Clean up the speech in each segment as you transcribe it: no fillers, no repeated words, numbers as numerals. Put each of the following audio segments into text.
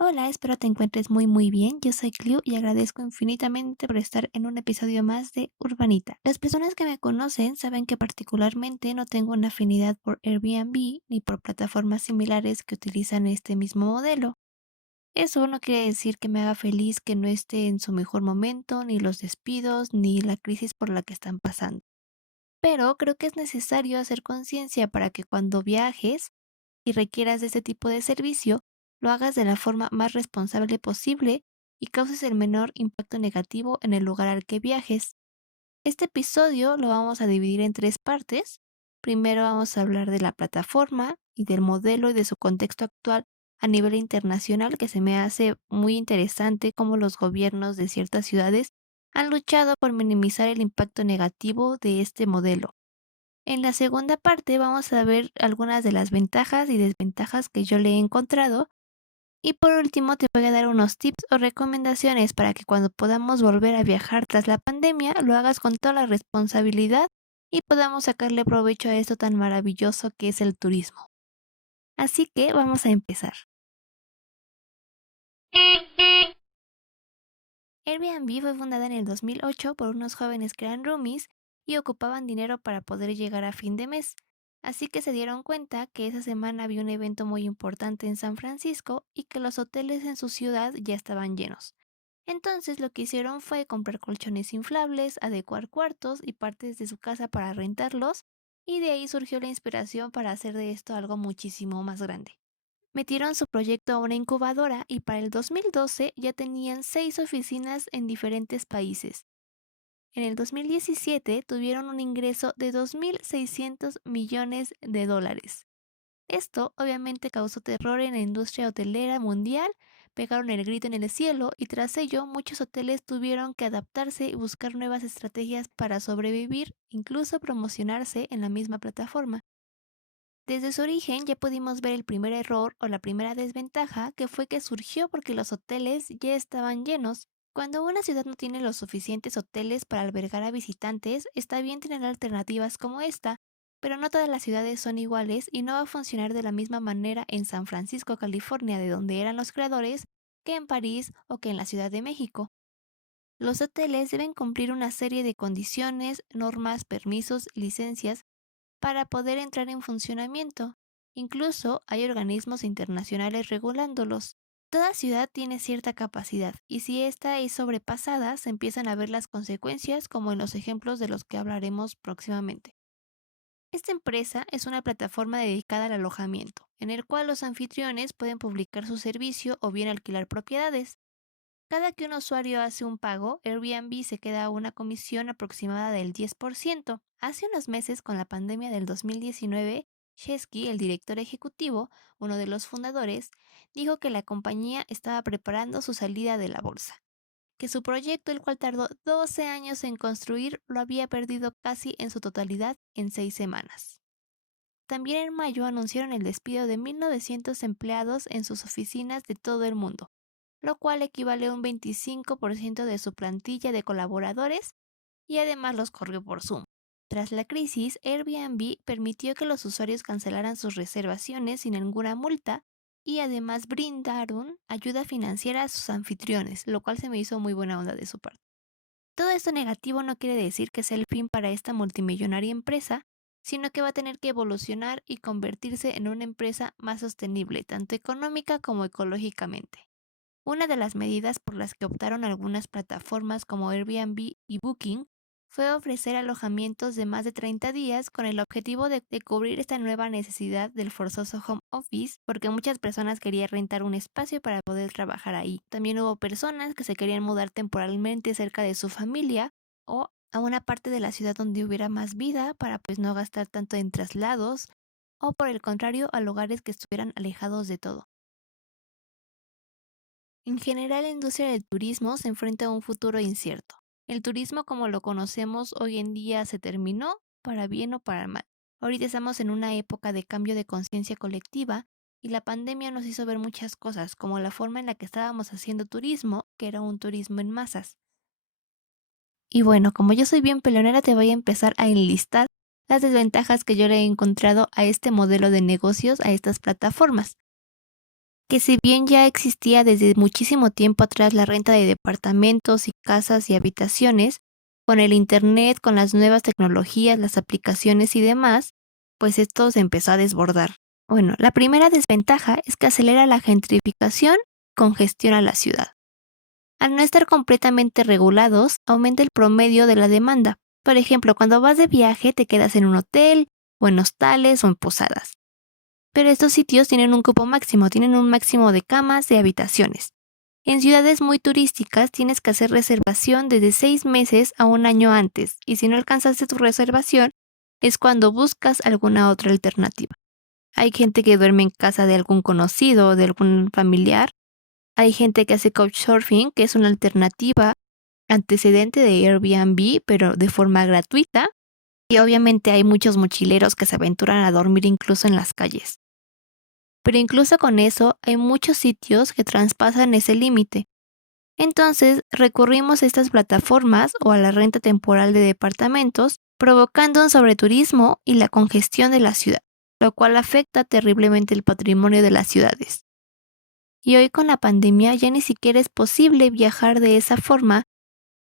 Hola, espero te encuentres muy bien. Yo soy Clio y agradezco infinitamente por estar en un episodio más de Urbanita. Las personas que me conocen saben que particularmente no tengo una afinidad por Airbnb ni por plataformas similares que utilizan este mismo modelo. Eso no quiere decir que me haga feliz que no esté en su mejor momento, ni los despidos, ni la crisis por la que están pasando. Pero creo que es necesario hacer conciencia para que cuando viajes y requieras de este tipo de servicio, lo hagas de la forma más responsable posible y causes el menor impacto negativo en el lugar al que viajes. Este episodio lo vamos a dividir en tres partes. Primero vamos a hablar de la plataforma y del modelo y de su contexto actual a nivel internacional, que se me hace muy interesante cómo los gobiernos de ciertas ciudades han luchado por minimizar el impacto negativo de este modelo. En la segunda parte vamos a ver algunas de las ventajas y desventajas que yo le he encontrado. Y por último te voy a dar unos tips o recomendaciones para que cuando podamos volver a viajar tras la pandemia lo hagas con toda la responsabilidad y podamos sacarle provecho a esto tan maravilloso que es el turismo. Así que vamos a empezar. Airbnb fue fundada en el 2008 por unos jóvenes que eran roomies y ocupaban dinero para poder llegar a fin de mes. Así que se dieron cuenta que esa semana había un evento muy importante en San Francisco y que los hoteles en su ciudad ya estaban llenos. Entonces lo que hicieron fue comprar colchones inflables, adecuar cuartos y partes de su casa para rentarlos, y de ahí surgió la inspiración para hacer de esto algo muchísimo más grande. Metieron su proyecto a una incubadora y para el 2012 ya tenían 6 oficinas en diferentes países. En el 2017 tuvieron un ingreso de 2.600 millones de dólares. Esto obviamente causó terror en la industria hotelera mundial, pegaron el grito en el cielo y tras ello muchos hoteles tuvieron que adaptarse y buscar nuevas estrategias para sobrevivir, incluso promocionarse en la misma plataforma. Desde su origen ya pudimos ver el primer error o la primera desventaja, que fue que surgió porque los hoteles ya estaban llenos. Cuando una ciudad no tiene los suficientes hoteles para albergar a visitantes, está bien tener alternativas como esta, pero no todas las ciudades son iguales y no va a funcionar de la misma manera en San Francisco, California, de donde eran los creadores, que en París o que en la Ciudad de México. Los hoteles deben cumplir una serie de condiciones, normas, permisos, licencias para poder entrar en funcionamiento. Incluso hay organismos internacionales regulándolos. Toda ciudad tiene cierta capacidad y si esta es sobrepasada se empiezan a ver las consecuencias como en los ejemplos de los que hablaremos próximamente. Esta empresa es una plataforma dedicada al alojamiento, en el cual los anfitriones pueden publicar su servicio o bien alquilar propiedades. Cada que un usuario hace un pago, Airbnb se queda una comisión aproximada del 10%. Hace unos meses, con la pandemia del 2019, Chesky, el director ejecutivo, uno de los fundadores, dijo que la compañía estaba preparando su salida de la bolsa, que su proyecto, el cual tardó 12 años en construir, lo había perdido casi en su totalidad en 6 semanas. También en mayo anunciaron el despido de 1.900 empleados en sus oficinas de todo el mundo, lo cual equivale a un 25% de su plantilla de colaboradores, y además los corrió por Zoom. Tras la crisis, Airbnb permitió que los usuarios cancelaran sus reservaciones sin ninguna multa y además brindaron ayuda financiera a sus anfitriones, lo cual se me hizo muy buena onda de su parte. Todo esto negativo no quiere decir que sea el fin para esta multimillonaria empresa, sino que va a tener que evolucionar y convertirse en una empresa más sostenible, tanto económica como ecológicamente. Una de las medidas por las que optaron algunas plataformas como Airbnb y Booking fue ofrecer alojamientos de más de 30 días con el objetivo de cubrir esta nueva necesidad del forzoso home office, porque muchas personas querían rentar un espacio para poder trabajar ahí. También hubo personas que se querían mudar temporalmente cerca de su familia o a una parte de la ciudad donde hubiera más vida para pues no gastar tanto en traslados, o por el contrario a lugares que estuvieran alejados de todo. En general, la industria del turismo se enfrenta a un futuro incierto. El turismo como lo conocemos hoy en día se terminó, para bien o para mal. Ahorita estamos en una época de cambio de conciencia colectiva y la pandemia nos hizo ver muchas cosas, como la forma en la que estábamos haciendo turismo, que era un turismo en masas. Y bueno, como yo soy bien pelonera, te voy a empezar a enlistar las desventajas que yo le he encontrado a este modelo de negocios, a estas plataformas. que si bien ya existía desde muchísimo tiempo atrás la renta de departamentos y casas y habitaciones, con el internet, con las nuevas tecnologías, las aplicaciones y demás, pues esto se empezó a desbordar. Bueno, la primera desventaja es que acelera la gentrificación y congestiona la ciudad. Al no estar completamente regulados, aumenta el promedio de la demanda. Por ejemplo, cuando vas de viaje te quedas en un hotel, o en hostales o en posadas. Pero estos sitios tienen un cupo máximo, tienen un máximo de camas, de habitaciones. En ciudades muy turísticas tienes que hacer reservación desde 6 meses a un año antes, y si no alcanzaste tu reservación, es cuando buscas alguna otra alternativa. Hay gente que duerme en casa de algún conocido o de algún familiar. Hay gente que hace couchsurfing, que es una alternativa antecedente de Airbnb, pero de forma gratuita. Y obviamente hay muchos mochileros que se aventuran a dormir incluso en las calles. Pero incluso con eso, hay muchos sitios que traspasan ese límite. Entonces, recurrimos a estas plataformas o a la renta temporal de departamentos, provocando un sobreturismo y la congestión de la ciudad, lo cual afecta terriblemente el patrimonio de las ciudades. Y hoy con la pandemia ya ni siquiera es posible viajar de esa forma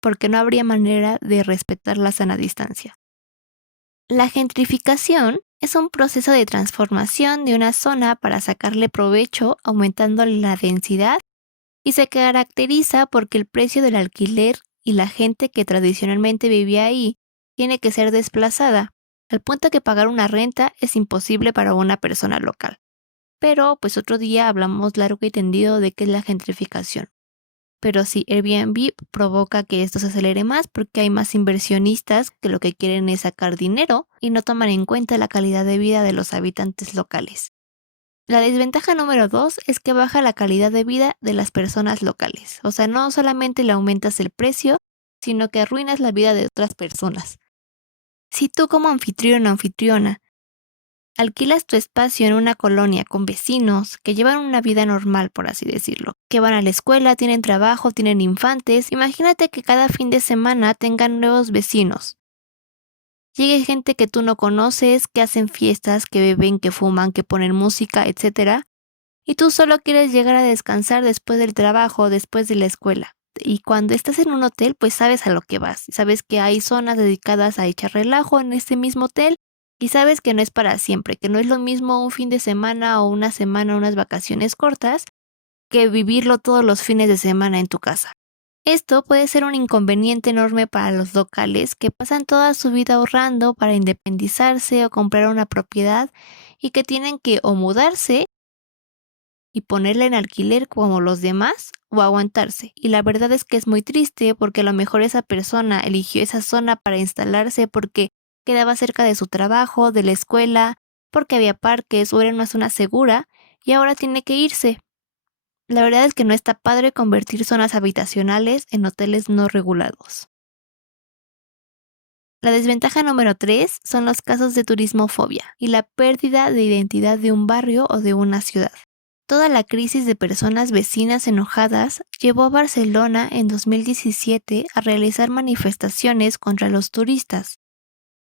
porque no habría manera de respetar la sana distancia. La gentrificación es un proceso de transformación de una zona para sacarle provecho aumentando la densidad y se caracteriza porque el precio del alquiler y la gente que tradicionalmente vivía ahí tiene que ser desplazada, al punto que pagar una renta es imposible para una persona local. Pero pues otro día hablamos largo y tendido de qué es la gentrificación. Pero sí, Airbnb provoca que esto se acelere más porque hay más inversionistas que lo que quieren es sacar dinero y no toman en cuenta la calidad de vida de los habitantes locales. La desventaja número 2 es que baja la calidad de vida de las personas locales. O sea, no solamente le aumentas el precio, sino que arruinas la vida de otras personas. Si tú como anfitrión o anfitriona alquilas tu espacio en una colonia con vecinos que llevan una vida normal, por así decirlo, que van a la escuela, tienen trabajo, tienen infantes. Imagínate que cada fin de semana tengan nuevos vecinos. Llegue gente que tú no conoces, que hacen fiestas, que beben, que fuman, que ponen música, etcétera, y tú solo quieres llegar a descansar después del trabajo, después de la escuela. Y cuando estás en un hotel, pues sabes a lo que vas. Sabes que hay zonas dedicadas a echar relajo en este mismo hotel y sabes que no es para siempre, que no es lo mismo un fin de semana o una semana, unas vacaciones cortas, que vivirlo todos los fines de semana en tu casa. Esto puede ser un inconveniente enorme para los locales que pasan toda su vida ahorrando para independizarse o comprar una propiedad y que tienen que o mudarse y ponerla en alquiler como los demás o aguantarse. Y la verdad es que es muy triste porque a lo mejor esa persona eligió esa zona para instalarse porque quedaba cerca de su trabajo, de la escuela, porque había parques o era una zona segura y ahora tiene que irse. La verdad es que no está padre convertir zonas habitacionales en hoteles no regulados. La desventaja número 3 son los casos de turismofobia y la pérdida de identidad de un barrio o de una ciudad. Toda la crisis de personas vecinas enojadas llevó a Barcelona en 2017 a realizar manifestaciones contra los turistas.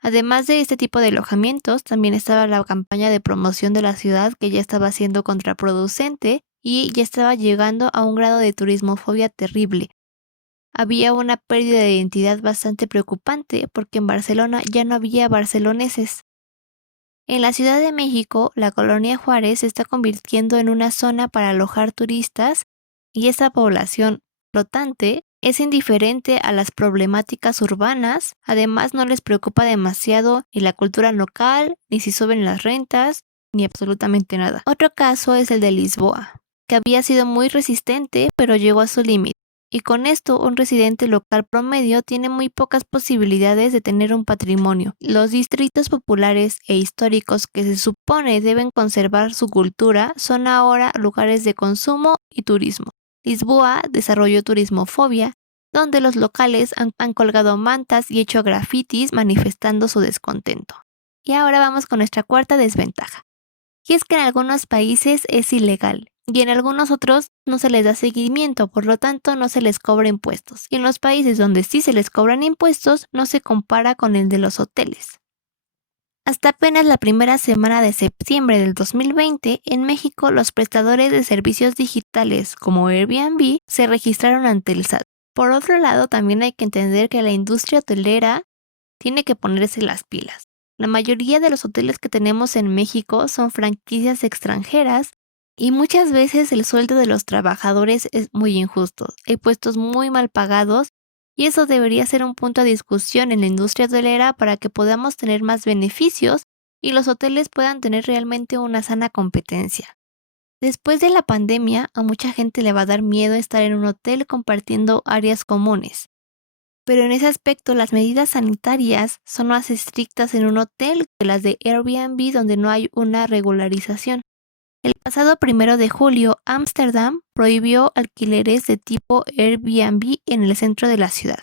Además de este tipo de alojamientos, también estaba la campaña de promoción de la ciudad que ya estaba siendo contraproducente y ya estaba llegando a un grado de turismofobia terrible. Había una pérdida de identidad bastante preocupante porque en Barcelona ya no había barceloneses. En la Ciudad de México, la colonia Juárez se está convirtiendo en una zona para alojar turistas y esa población flotante es indiferente a las problemáticas urbanas, además no les preocupa demasiado ni la cultura local, ni si suben las rentas, ni absolutamente nada. Otro caso es el de Lisboa, que había sido muy resistente pero llegó a su límite. Y con esto, un residente local promedio tiene muy pocas posibilidades de tener un patrimonio. Los distritos populares e históricos que se supone deben conservar su cultura son ahora lugares de consumo y turismo. Lisboa desarrolló turismofobia, donde los locales han colgado mantas y hecho grafitis manifestando su descontento. Y ahora vamos con nuestra cuarta desventaja. Y es que en algunos países es ilegal y en algunos otros no se les da seguimiento, por lo tanto no se les cobra impuestos. Y en los países donde sí se les cobran impuestos no se compara con el de los hoteles. Hasta apenas la primera semana de septiembre del 2020, en México los prestadores de servicios digitales como Airbnb se registraron ante el SAT. Por otro lado, también hay que entender que la industria hotelera tiene que ponerse las pilas. La mayoría de los hoteles que tenemos en México son franquicias extranjeras y muchas veces el sueldo de los trabajadores es muy injusto. Hay puestos muy mal pagados y eso debería ser un punto de discusión en la industria hotelera para que podamos tener más beneficios y los hoteles puedan tener realmente una sana competencia. Después de la pandemia, a mucha gente le va a dar miedo estar en un hotel compartiendo áreas comunes. Pero en ese aspecto las medidas sanitarias son más estrictas en un hotel que las de Airbnb donde no hay una regularización. El pasado 1 de julio, Ámsterdam prohibió alquileres de tipo Airbnb en el centro de la ciudad.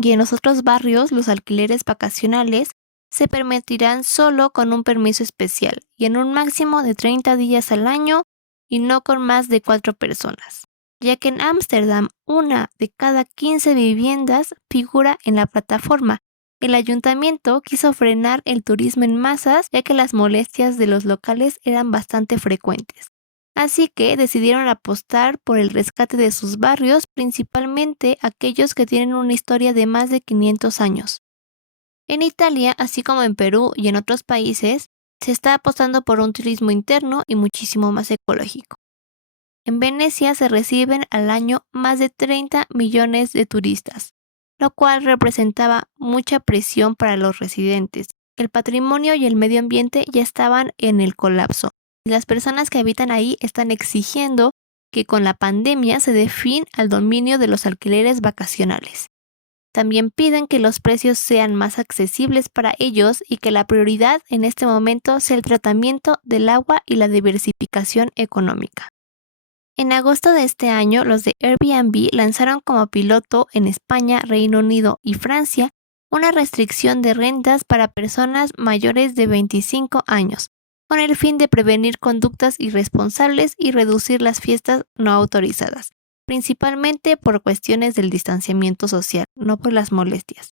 Y en los otros barrios, los alquileres vacacionales se permitirán solo con un permiso especial y en un máximo de 30 días al año y no con más de 4 personas, ya que en Ámsterdam una de cada 15 viviendas figura en la plataforma. El ayuntamiento quiso frenar el turismo en masas ya que las molestias de los locales eran bastante frecuentes. Así que decidieron apostar por el rescate de sus barrios, principalmente aquellos que tienen una historia de más de 500 años. En Italia, así como en Perú y en otros países, se está apostando por un turismo interno y muchísimo más ecológico. En Venecia se reciben al año más de 30 millones de turistas, lo cual representaba mucha presión para los residentes. El patrimonio y el medio ambiente ya estaban en el colapso. Y las personas que habitan ahí están exigiendo que con la pandemia se dé fin al dominio de los alquileres vacacionales. También piden que los precios sean más accesibles para ellos y que la prioridad en este momento sea el tratamiento del agua y la diversificación económica. En agosto de este año, los de Airbnb lanzaron como piloto en España, Reino Unido y Francia una restricción de rentas para personas mayores de 25 años, con el fin de prevenir conductas irresponsables y reducir las fiestas no autorizadas, principalmente por cuestiones del distanciamiento social, no por las molestias.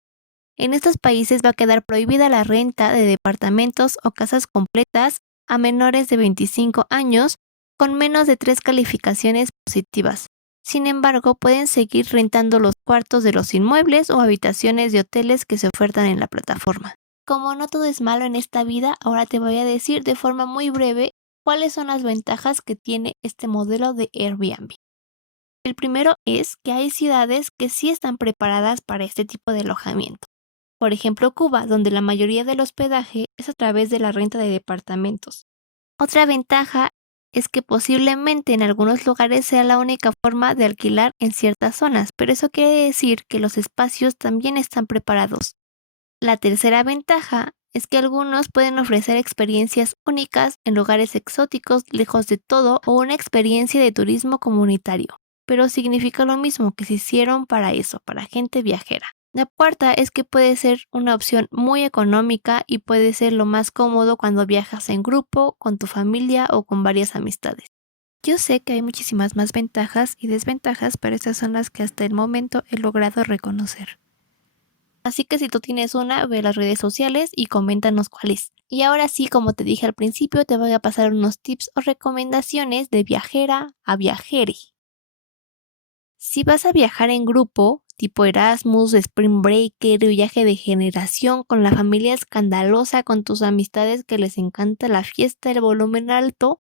En estos países va a quedar prohibida la renta de departamentos o casas completas a menores de 25 años con menos de 3 calificaciones positivas. Sin embargo, pueden seguir rentando los cuartos de los inmuebles o habitaciones de hoteles que se ofertan en la plataforma. Como no todo es malo en esta vida, ahora te voy a decir de forma muy breve cuáles son las ventajas que tiene este modelo de Airbnb. El primero es que hay ciudades que sí están preparadas para este tipo de alojamiento. Por ejemplo, Cuba, donde la mayoría del hospedaje es a través de la renta de departamentos. Otra ventaja es que posiblemente en algunos lugares sea la única forma de alquilar en ciertas zonas, pero eso quiere decir que los espacios también están preparados. La tercera ventaja es que algunos pueden ofrecer experiencias únicas en lugares exóticos lejos de todo o una experiencia de turismo comunitario, pero significa lo mismo que se hicieron para eso, para gente viajera. La cuarta es que puede ser una opción muy económica y puede ser lo más cómodo cuando viajas en grupo, con tu familia o con varias amistades. Yo sé que hay muchísimas más ventajas y desventajas, pero estas son las que hasta el momento he logrado reconocer. Así que si tú tienes una, ve a las redes sociales y coméntanos cuál es. Y ahora sí, como te dije al principio, te voy a pasar unos tips o recomendaciones de viajera a viajere. Si vas a viajar en grupo, tipo Erasmus, Spring Breaker, viaje de generación con la familia escandalosa, con tus amistades que les encanta la fiesta, el volumen alto,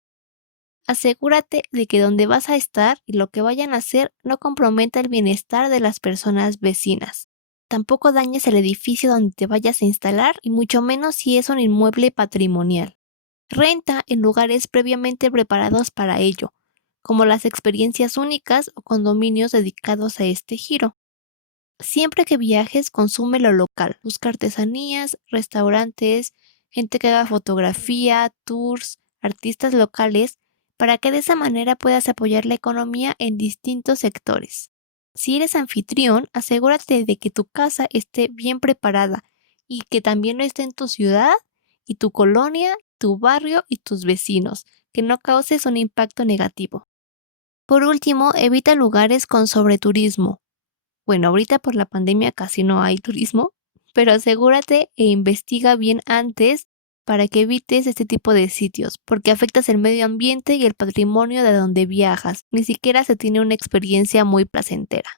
asegúrate de que donde vas a estar y lo que vayan a hacer no comprometa el bienestar de las personas vecinas. Tampoco dañes el edificio donde te vayas a instalar y mucho menos si es un inmueble patrimonial. Renta en lugares previamente preparados para ello, como las experiencias únicas o condominios dedicados a este giro. Siempre que viajes, consume lo local. Busca artesanías, restaurantes, gente que haga fotografía, tours, artistas locales, para que de esa manera puedas apoyar la economía en distintos sectores. Si eres anfitrión, asegúrate de que tu casa esté bien preparada y que también lo esté en tu ciudad y tu colonia, tu barrio y tus vecinos, que no causes un impacto negativo. Por último, evita lugares con sobreturismo. Bueno, ahorita por la pandemia casi no hay turismo, pero asegúrate e investiga bien antes para que evites este tipo de sitios, porque afectas el medio ambiente y el patrimonio de donde viajas. Ni siquiera se tiene una experiencia muy placentera.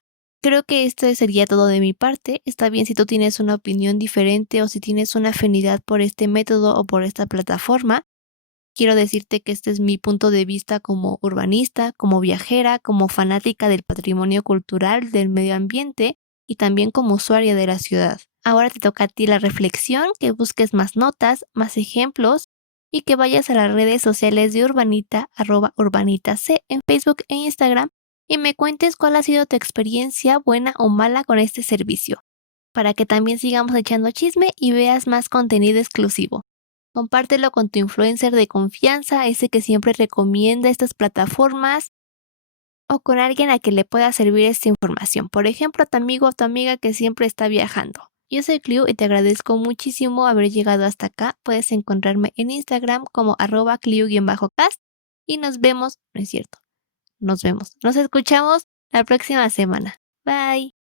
Creo que esto sería todo de mi parte. Está bien si tú tienes una opinión diferente o si tienes una afinidad por este método o por esta plataforma. Quiero decirte que este es mi punto de vista como urbanista, como viajera, como fanática del patrimonio cultural, del medio ambiente y también como usuaria de la ciudad. Ahora te toca a ti la reflexión, que busques más notas, más ejemplos y que vayas a las redes sociales de Urbanita, @UrbanitaC en Facebook e Instagram y me cuentes cuál ha sido tu experiencia buena o mala con este servicio, para que también sigamos echando chisme y veas más contenido exclusivo. Compártelo con tu influencer de confianza, ese que siempre recomienda estas plataformas, o con alguien a quien le pueda servir esta información. Por ejemplo, tu amigo o tu amiga que siempre está viajando. Yo soy Clio y te agradezco muchísimo haber llegado hasta acá. Puedes encontrarme en Instagram como @Clio_cast y nos vemos, no es cierto, nos vemos. Nos escuchamos la próxima semana. Bye.